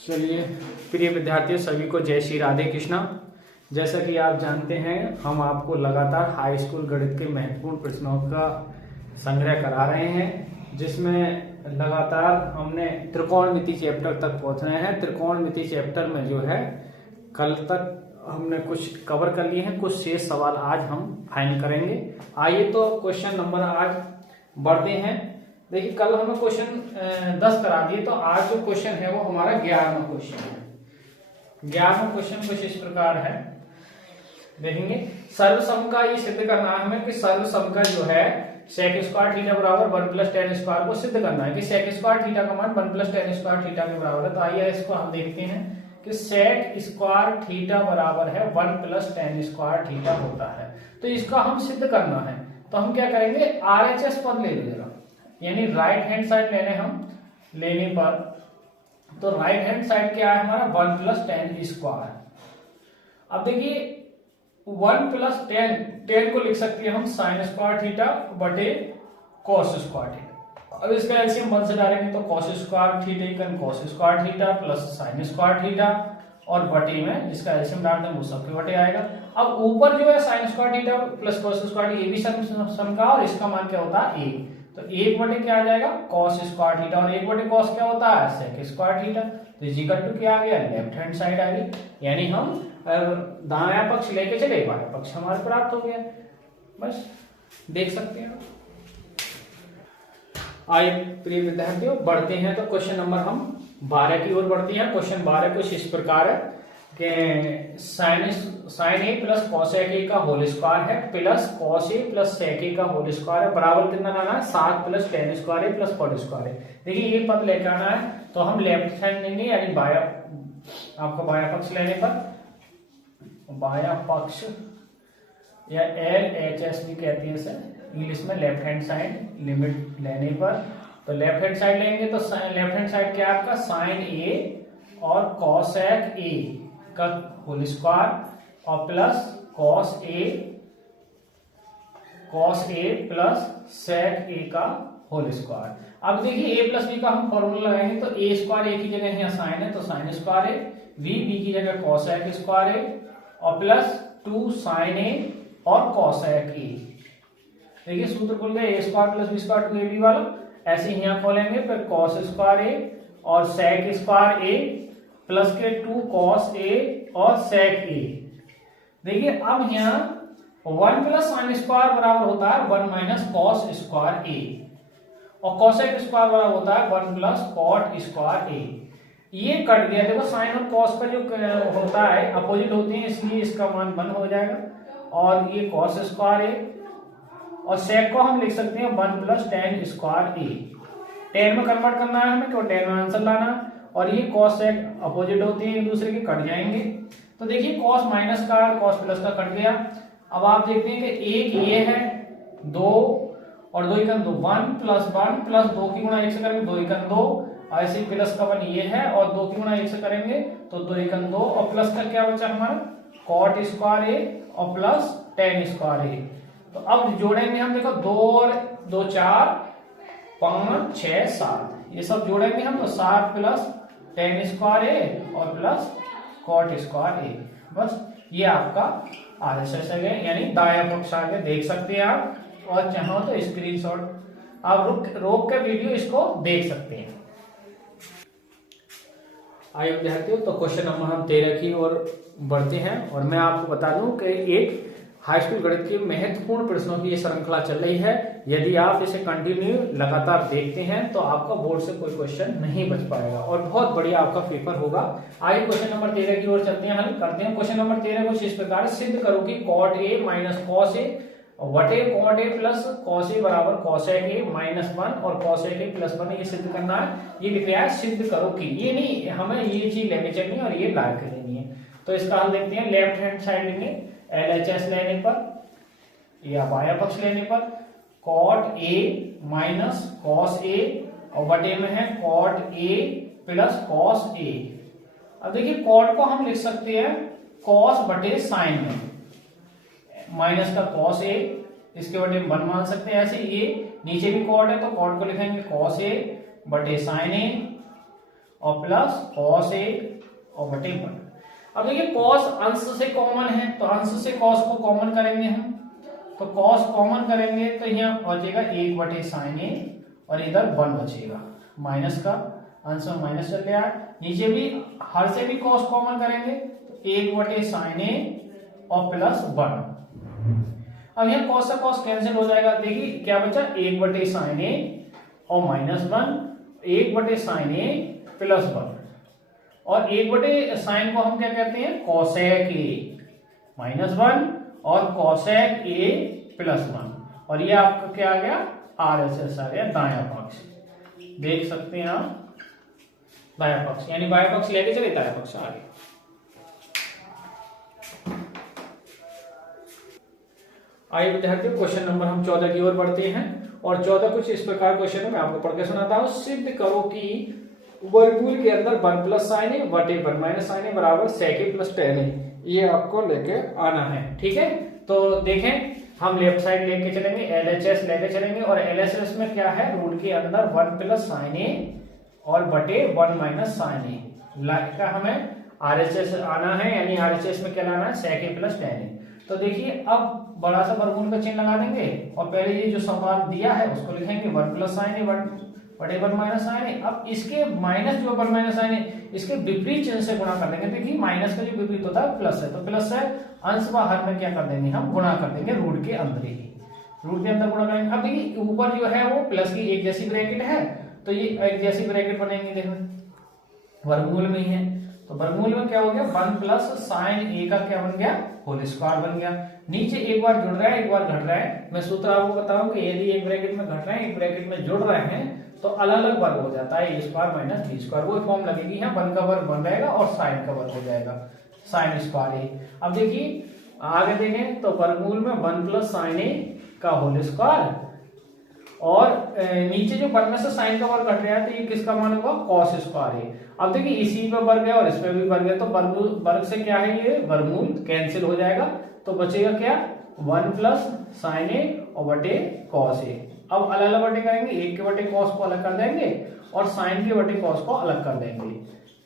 चलिए प्रिय विद्यार्थियों, सभी को जय श्री राधे कृष्णा। जैसा कि आप जानते हैं, हम आपको लगातार हाई स्कूल गणित के महत्वपूर्ण प्रश्नों का संग्रह करा रहे हैं, जिसमें लगातार हमने त्रिकोणमिति चैप्टर तक पहुंच रहे हैं। त्रिकोणमिति चैप्टर में जो है कल तक हमने कुछ कवर कर लिए हैं, कुछ शेष सवाल आज हम फाइनल करेंगे। आइए तो क्वेश्चन नंबर आज बढ़ते हैं। देखिए, कल हमें क्वेश्चन 10 करा दिए, तो आज जो क्वेश्चन है वो हमारा 11वां क्वेश्चन है। 11वां क्वेश्चन कुछ इस प्रकार है, देखेंगे। सर्वसम का ये सिद्ध करना है हमें कि सर्वसम का जो है सेक स्क्वायर थीटा बराबर 1 प्लस टेन स्क्वायर को सिद्ध करना है कि सेक स्क्वायर थीटा का मान 1 प्लस टेन स्क्वायर थीटा के बराबर है। तो आइए इसको हम देखते हैं कि सेक स्क्वायर थीटा बराबर है 1 प्लस टेन स्क्वायर थीटा होता है। तो इसका हम सिद्ध करना है, तो हम क्या करेंगे, RHS पद ले लीजिएगा, यानी राइट हैंड साइड लेने पर तो राइट हैंड साइड क्या है हमारा 1 प्लस टेन स्क्वायर। अब देखिए 1 प्लस टेन को लिख सकते हैं हम साइन स्क्वायर थीटा बटे कॉस स्क्वायर थीटा। अब इसका एलसीएम 1 से डालेंगे तो cos square theta equal cos square theta plus sine square theta, और बटे में जिसका एलसीएम डालते हैं वो सबके बटे आएगा। अब ऊपर जो है sine square theta plus cos square ये भी सम का, और इसका मान क्या होता है 1। तो 1 बटे क्या आ जाएगा कॉस स्क्वायर थीटा, और 1 बटे कॉस क्या होता है सेक स्क्वायर थीटा। तो इक्वल टू क्या आ गया, लेफ्ट हैंड साइड आ गई, यानी हम दायां पक्ष लेके चले बायां पक्ष हमारे प्राप्त हो गया। बस देख सकते हैं। आइए प्रिय विद्यार्थियों बढ़ते हैं, तो क्वेश्चन नंबर हम 12 की ओर बढ़ते हैं। क्वेश्चन 12 कुछ इस प्रकार है कि साइन ए प्लस कॉस ए का होल स्क्वायर है प्लस कॉस ए प्लस सेक ए का होल स्क्वायर है, बराबर कितना लाना है 7 प्लस टेन स्क्वायर ए प्लस कॉट स्क्वायर है। देखिए ये पद लेकर आना है, तो हम लेफ्ट हैंड लेंगे, यानी आपको बायां पक्ष लेने पर, बायां पक्ष या LHS भी कहते हैं इसे इंग्लिश में, लेफ्ट हैंड साइड लिमिट लेने पर, तो लेफ्ट हैंड साइड लेंगे तो लेफ्ट हैंड साइड क्या आपका साइन ए और कॉसेक ए का होल स्क्वायर और प्लस कॉस ए प्लस सेक ए का होल स्क्वायर। अब देखिए a प्लस बी का हम फॉर्मूला लगाएंगे, तो a स्क्वायर ए की जगह यहाँ साइन है तो साइन स्क्वायर ए, बी की जगह कॉसेक स्क्वायर ए, और प्लस 2 साइन ए और कॉसेक ए। देखिए सूत्र खुल गया, a square plus b square 2ab वाला। ऐसे ही यहाँ खोलेंगे, फिर कॉस स्क्वायर ए और सेक स्क्वायर ए प्लस के 2 कॉस ए और सेक ए। देखिए अब यहाँ 1 प्लस साइन स्क्वायर बराबर होता है 1 माइनस कॉस स्क्वायर ए, और कॉसेक स्क्वायर बराबर होता है 1 प्लस कॉट स्क्वायर ए। ये कट गया, देखो साइन और कॉस का जो होता है अपोजिट होते हैं, इसलिए इसका मान 1 हो जाएगा, और ये कॉस स्क्वायर ए, और सेक को हम लिख सकते हैं 1 प्लस टेन स्क्वायर ए। टेन में कन्वर्ट करना है हमें, क्यों टेन में आंसर लाना, और ये कॉस सेक अपोजिट होते हैं एक दूसरे के, कट जाएंगे। तो देखिए कॉस माइनस का कॉस प्लस का कट गया। अब आप देखते हैं कि एक ये है 2 और 2 इकन 2, 1 प्लस 2 की गुणा 1 से करेंगे 2 इकन 2, ऐसे प्लस का 1 ये है, और 2 की गुणा 1 से करेंगे तो 2 इकन 2, और प्लस का क्या बचा हमारा कॉट स्क्वायर ए और प्लस टेन स्क्वायर ए। तो अब जोड़ेंगे हम, देखो 2 और 2 4 5 6 7, ये सब जोड़ेंगे हम, तो 7 प्लस टेन स्क्वायर ए और प्लस कॉट स्क्वायर ए। बस ये आपका RHS है, यानी दायां पक्ष आगे देख सकते हैं आप, और चाहो तो स्क्रीनशॉट आप रोक के वीडियो इसको देख सकते हैं। आइए विद्यार्थियों, तो क्वेश्चन नंबर हम 13 की ओर बढ़ते हैं, और मैं आपको बता दूं कि एक हाई स्कूल गणित के महत्वपूर्ण प्रश्नों की ये श्रृंखला चल रही है। यदि आप इसे कंटिन्यू लगातार देखते हैं तो आपका बोर्ड से कोई क्वेश्चन नहीं बच पाएगा, और बहुत बढ़िया आपका पेपर होगा। आइए क्वेश्चन नंबर 13 की ओर चलते हैं, हल करते हैं। क्वेश्चन नंबर 13 कुछ इस प्रकार, सिद्ध करो कि cot A minus cos A वटे cot A plus cos A बराबर कॉसेक ए माइनस 1 और कॉसेक ए प्लस 1, ये सिद्ध करना है। ये लिख रहा है सिद्ध करो कि, ये नहीं, हमें ये चीज लेके चलनी है और ये ला के लेनी है। तो इसका हल देखते हैं। लेफ्ट हैंड साइड लेंगे LHS लेने पर या बायां पक्ष लेने पर, कॉट ए माइनस कॉस ए, और बटे में है कॉट ए प्लस कॉस ए। अब देखिए कॉट को हम लिख सकते हैं कॉस बटे साइन में, माइनस का कॉस ए, इसके बटे 1 मान सकते हैं। ऐसे ये नीचे भी कॉट है तो कॉट को लिखेंगे कॉस ए बटे साइन ए, और प्लस कॉस ए और बटे 1। अब देखिए कॉस अंश से कॉमन है तो अंश से कॉस को कॉमन करेंगे हम, तो कॉस कॉमन करेंगे तो यहाँ बचेगा 1 बटे साइन ए और इधर 1 बचेगा, माइनस का अंश में माइनस चल गया। नीचे भी हर से भी कॉस कॉमन करेंगे तो 1 बटे साइन ए और प्लस 1। अब यहाँ कॉस से कॉस कैंसिल हो जाएगा, देखिए क्या बचा 1 बटे साइन ए और माइनस 1, 1 बटे साइन ए प्लस 1 और 1 बटे साइन को हम क्या कहते हैं कोसेक ए माइनस 1 और कोसेक ए प्लस 1 और ये आपका क्या आ गया RHS आ गया दायां पक्ष। देख सकते हैं आप दायां पक्ष, यानी बायां पक्ष लेके चले दायां पक्ष आ गया। आइए विद्यार्थियों क्वेश्चन नंबर हम 14 की ओर बढ़ते हैं और 14 कुछ इस प्रकार क्वेश्चन है, मैं आपको पढ़ के सुनाता हूं। सिद्ध करो कि वर्गमूल के अंदर 1 प्लस साइन ए बटे 1 माइनस साइन ए बराबर sec a plus tan a, ये आपको लेके आना है। ठीक है, तो देखें हम लेफ्ट साइड लेके चलेंगे, LHS लेके चलेंगे और LHS में क्या है रूट के अंदर 1 प्लस साइन ए और बटे 1 माइनस साइन ए का हमें RHS आना है, यानी RHS में क्या लाना है sec a plus tan a। तो देखिए अब बड़ा सा वर्गमूल का चिन्ह लगा देंगे और पहले ये जो सवाल दिया है उसको लिखेंगे 1 प्लस साइन ए बटे 1 माइनस साइन ए। अब इसके माइनस जो 1 माइनस साइन ए इसके विपरीत चिन्ह से गुणा कर देंगे। देखिए माइनस का जो विपरीत होता है प्लस है, तो प्लस है अंश व हर में क्या कर देंगे हम गुणा कर देंगे रूट के अंदर ही, रूट के अंदर गुणा करेंगे। अब देखिए ऊपर जो है वो प्लस की एक जैसी ब्रैकेट है तो ये एक जैसी ब्रैकेट बनेंगे, देखो वर्गमूल में ही है तो वर्गमूल में क्या हो गया 1 प्लस साइन ए का क्या बन गया होल स्क्वायर बन गया। नीचे एक बार जुड़ रहा है एक बार घट रहा है, मैं सूत्र आपको बताऊं कि यदि एक ब्रैकेट में घट रहे हैं एक ब्रैकेट में जुड़ रहे हैं तो अलग अलग वर्ग हो जाता है, ए स्क्वायर माइनस बी स्क्वायर, वो फॉर्म लगेगी। यहाँ 1 का वर्ग बन रहेगा और साइन का वर्ग हो जाएगा साइन स्क्वायर ए। अब देखिए आगे देखें तो वर्गमूल में 1 प्लस साइन ए का होल स्क्वायर और नीचे जो 1 में से साइन का वर्ग घट रहा है तो ये किसका मान होगा कॉस स्क्वायर ए। अब देखिए इसी पे वर्ग है और इसमें भी वर्ग है तो वर्ग से क्या है ये वर्गमूल कैंसिल हो जाएगा तो बचेगा क्या 1 प्लस साइन ए और बटे कॉस ए। अब अलग अलग बटे करेंगे, 1 के बटे कॉस को अलग कर देंगे और साइन के बटे कॉस को अलग कर देंगे।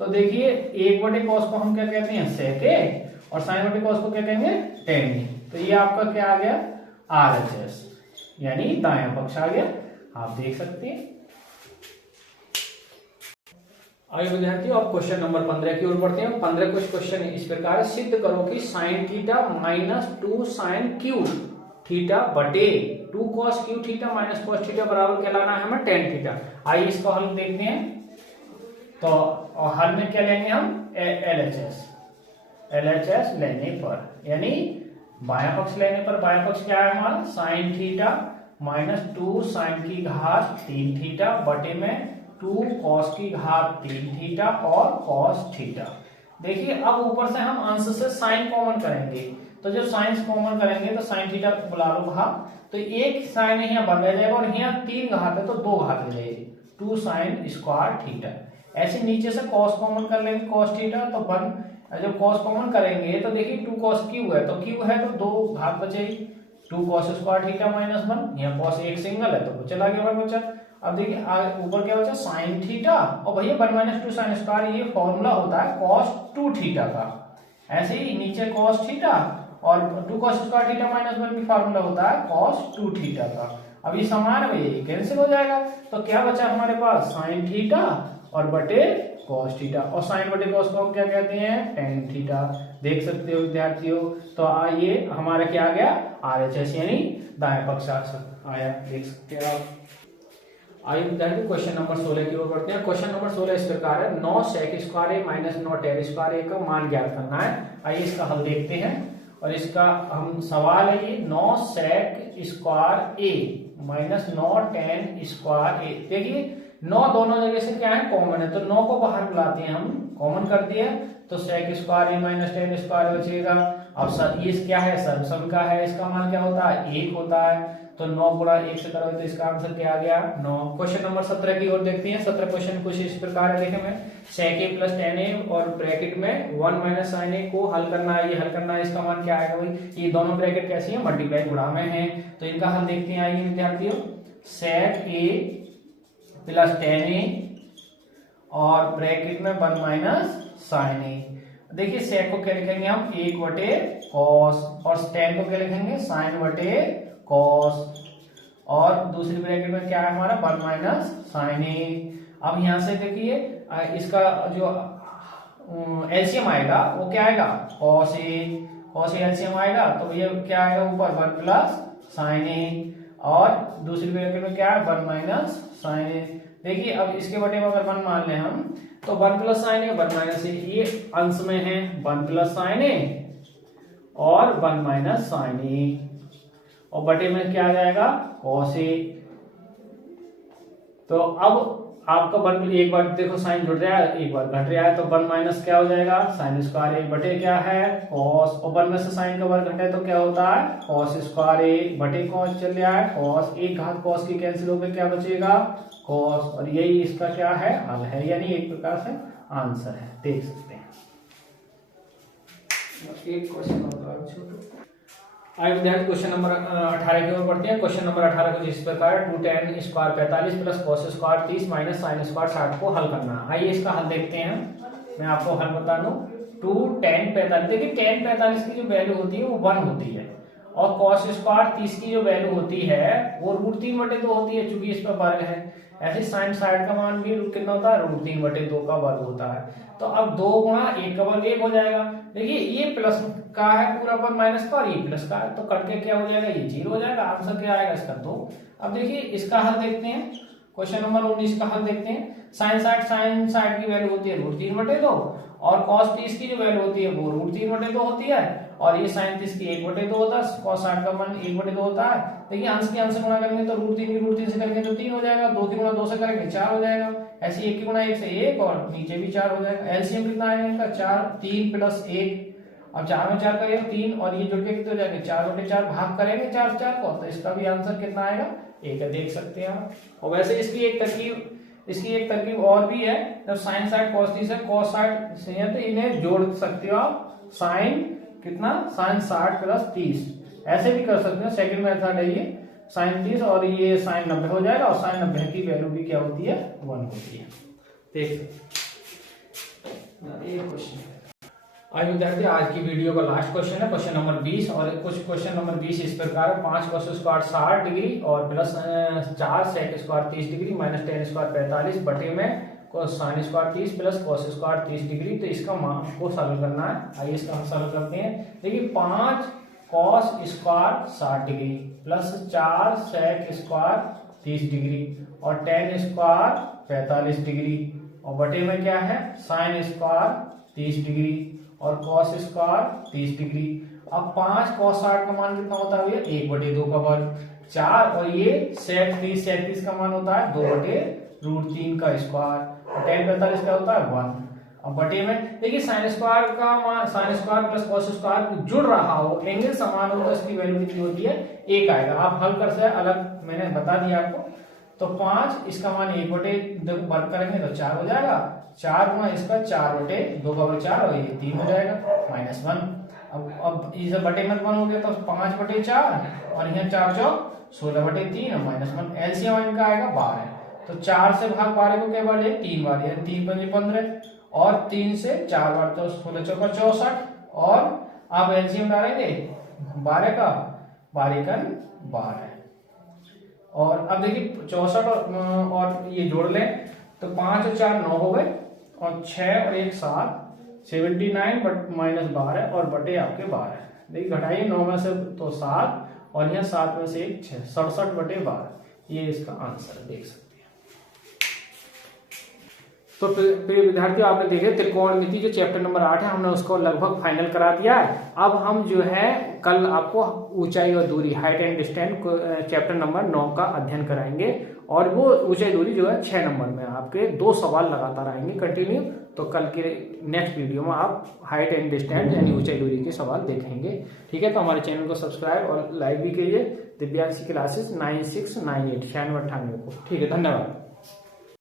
तो देखिए 1 बटे कॉस को हम क्या कहते हैं sec a और साइन बटे कॉस को क्या कहेंगे tan a। तो ये आपका क्या आ गया RHS यानी दायां पक्ष आ गया, आप देख सकते हैं। आइए विद्यार्थियों अब क्वेश्चन नंबर 15 की ओर बढ़ते हैं। 15 कुछ क्वेश्चन इस प्रकार है, सिद्ध करो कि sine theta minus 2 sine cube theta बटे 2 cos cube theta minus cos theta बराबर क्या लाना है हमें tan थीटा। आइए इसको हल देखते हैं। तो हल में क्या लेंगे हम LHS लेने पर, यानी बायां पक्ष लेने पर बायां पक्ष क्या है हमारा साइन थीटा माइनस 2 साइन की घात 3 थीटा बटे में 2 कॉस की घात 3 थीटा और कॉस थीटा। देखिए अब ऊपर से हम अंश से साइन कॉमन करेंगे तो जब साइन कॉमन करेंगे तो साइन थीटा बुला लो घात, तो एक साइन यहाँ बन रह जाएगा और यहाँ 3 घात है तो 2 घात ले जाएगी 2 साइन स्क्वायर थीटा। ऐसे नीचे से कॉस कॉमन कर लेंगे कॉस थीटा तो 1, जब कॉस कॉमन करेंगे तो देखिए 2 कॉस क्यू है तो क्यू है तो 2 घात बचेगी 2 कॉस स्क्वायर थीटा माइनस 1, यहाँ कॉस एक सिंगल है तो चला गया 1 बचा। अब देखिए ऊपर क्या बचा साइन थीटा और भैया 1 माइनस 2 साइन स्क्वायर ये फॉर्मूला होता है कॉस 2 थीटा का। ऐसे ही नीचे कॉस थीटा और 2 कॉस स्क्वायर थीटा माइनस 1 भी फॉर्मूला होता है कॉस 2 थीटा का। अब ये समान में कैंसिल हो जाएगा तो क्या बचा हमारे पास साइन थीटा और बटे कॉस थीटा, और साइन बटे कॉस को हम क्या कहते हैं tan थीटा। देख सकते हो विद्यार्थियों, तो आइए हमारा क्या आ गया RHS यानी दाएं पक्ष आया, देख सकते हैं आप। आइए विद्यार्थी क्वेश्चन नंबर 16 की ओर बढ़ते हैं। क्वेश्चन नंबर 16 इस प्रकार है, 9 sec स्क्वायर ए माइनस 9 tan स्क्वायर ए का मान ज्ञात करना है। आइए इसका हल देखते हैं और इसका हम सवाल है ये 9 sec स्क्वायर ए माइनस 9 tan स्क्वायर ए। देखिए 9 दोनों जगह से क्या है कॉमन है तो 9 को बाहर बुलाते हैं हम, कॉमन कर दिया तो sec स्क्वायर ए माइनस tan स्क्वायर बचेगा। अब ये क्या है सर्वसम का है, इसका मान क्या होता है 1 होता है तो 9 गुणा 1 से करोगे तो इसका आंसर क्या आ गया 9। क्वेश्चन नंबर 17 की ओर देखते हैं। 17 क्वेश्चन कुछ इस प्रकार है, देखें मैं sec a plus tan a और ब्रैकेट में 1 माइनस साइन a को हल करना है, ये हल करना है, इसका मान क्या आएगा भाई, ये दोनों ब्रैकेट कैसी है मल्टीप्लाई गुणा में है तो इनका हल देखते हैं। आइए विद्यार्थियों sec a plus tan a और ब्रैकेट में 1 माइनस साइन ए। देखिए सेक को क्या लिखेंगे हम 1 बटे कॉस, और tan को क्या लिखेंगे साइन बटे कॉस, और दूसरी ब्रैकेट में क्या है हमारा 1 माइनस साइन ए। अब यहां से देखिए इसका जो एलसीएम आएगा वो क्या आएगा cos A, cos A LCM आएगा तो ये क्या आएगा ऊपर 1 प्लस साइन ए, और दूसरी ब्रैकेट में क्या है 1 माइनस साइन ए। देखिए अब इसके बटे में अगर 1 मान लें हम तो 1 प्लस साइन ए 1 माइनस ए, ये अंश में है 1 प्लस साइन ए और 1 माइनस साइन ए, और बटे में क्या आ जाएगा कॉस ए। तो अब आपका 1 एक बार देखो साइन जुड़ रहा है एक बार घट रहा है, तो 1 माइनस क्या हो जाएगा साइन स्क्वायर ए बटे क्या है कॉस, और 1 में से साइन का वर्ग घटे तो क्या होता है कॉस स्क्वायर ए बटे कॉस चल रहा है कॉस, एक घात कॉस की कैंसिल हो गई क्या बचेगा कॉस, और यही इसका क्या है हल है, यानी एक प्रकार से आंसर है, देख सकते हैं। एक क्वेश्चन और आगे विद्यार्थी क्वेश्चन नंबर 18 की ओर बढ़ते हैं। क्वेश्चन नंबर 18 को इस प्रकार 2tan square 45 plus cos square 30 minus sine square 60 को हल करना है। आइए इसका हल देखते हैं। मैं आपको हल बता दूं 2tan 45, देखिए tan 45 की जो वैल्यू होती है वो 1 होती है, और कॉस स्क्वायर 30 की जो वैल्यू होती है वो √3/2 होती है, चूंकि इस पर वर्ग है। ऐसे साइन साइड का मान भी कितना होता है √3/2 का वर्ग होता है। तो अब 2 गुणा 1 का वर्ग 1 हो जाएगा। देखिए ये प्लस का है पूरा पर माइनस का, और ये प्लस का है, तो करके क्या हो जाएगा ये 0 हो जाएगा। आंसर क्या आएगा इसका 2। अब देखिए इसका हल देखते हैं, क्वेश्चन नंबर 19 का हल देखते हैं। साइन साइड की वैल्यू होती है √3/2, और कॉस 30 की जो वैल्यू होती है वो √3/2 होती है, और ये साइन 30 की 1/2 होता है, कॉस 60 का मान 1/2 होता है। देखिए अंश की अंश गुणा करेंगे तो √3 की √3 से करेंगे तो 3 हो जाएगा, 2 की गुणा 2 से करेंगे 4 हो जाएगा, ऐसे 1 की गुणा 1 से 1 और नीचे भी 4 हो जाएगा। एलसीएम कितना आएगा इनका 4, 3 प्लस 1, अब 4 में 4 करेंगे 3, और ये जुड़ के कितने हो जाएंगे 4/4 भाग करेंगे 4 को, तो इसका भी आंसर कितना आएगा 1 देख सकते हैं आप। और वैसे इसकी एक तरकीब और भी है, जब साइन साइड कॉस 30 है कॉस साइड से है तो इन्हें जोड़ सकते हो आप, साइन कितना साइन 60 प्लस 30, ऐसे भी कर सकते हो। सेकंड मेथड है ये साइन 30 और ये साइन 90 हो जाएगा, और साइन 90 की वैल्यू भी क्या होती है 1 होती है। देख क्वेश्चन आज विद्यार्थी आज की वीडियो का लास्ट क्वेश्चन है क्वेश्चन नंबर 20, और कुछ क्वेश्चन नंबर 20 इस प्रकार 5 cos स्क्वायर 60 डिग्री और plus 4 sec square 30 degree minus tan square 45 बटे में sine square 30 plus cos square 30 degree, तो इसका मान को सॉल्व करना है। आइए इसका हम सॉल्व करते हैं। देखिए 5 cos square 60 degree plus 4 sec square 30 degree और tan स्क्वायर 45 डिग्री, और बटे में क्या है साइन स्क्वायर 30 डिग्री और cos स्क्वायर 30 डिग्री। अब 5 cos 60 का मान कितना होता है भैया 1/2 का वर्ग, 4 और ये sec 30 का मान होता है 2/√3 का स्क्वायर, और tan 45 का होता है 1। अब बटे में देखिए साइन स्क्वायर का मान sine square plus cos square जुड़ रहा हो, एंगल समान हो, तो इसकी वैल्यू कितनी होती है 1 आएगा। आप हल कर से अलग मैंने बता दिया आपको। तो 5 इसका मान 1/2 वर्ग करेंगे तो 4 हो जाएगा, 4 गुना इसका 4/2 का वर्ग 4 और ये 3 हो जाएगा -1। अब इसे बटे में 1 हो गया तो 5/4 और यहाँ 4 चौक 16/3 और -1, एलसीएम इनका आएगा 12। तो 4 से भाग 12 को क्या बार 3 बार, 3 × 15 और 3 से 4 बार तो 16 चौका 64, और आप एलसीएम डालेंगे 12 का 12 × 12, और अब देखिए 64 और ये जोड़ लें तो 5 और 4 9 हो गए, और 6 और 1 7 79 बट -12 और बटे आपके 12। देखिए घटाइए 9 में से तो 7 और यहाँ 7 में से 1 6 67/12, ये इसका आंसर है, देख सकते हैं। तो प्रिय विद्यार्थियों आपने देखे त्रिकोणमिति जो चैप्टर नंबर 8 है हमने उसको लगभग फाइनल करा दिया है। अब हम जो है कल आपको ऊंचाई और दूरी height and distance chapter number 9 का अध्ययन कराएंगे, और वो ऊंचाई दूरी जो है 6 नंबर में आपके 2 सवाल लगातार आएंगे कंटिन्यू। तो कल के नेक्स्ट वीडियो में आप हाइट एंड डिस्टेंस यानी ऊंचाई दूरी के सवाल देखेंगे। ठीक है, तो हमारे चैनल को सब्सक्राइब और लाइक भी कीजिए। दिव्यांशी क्लासेस 9698 9698 को। ठीक है, धन्यवाद।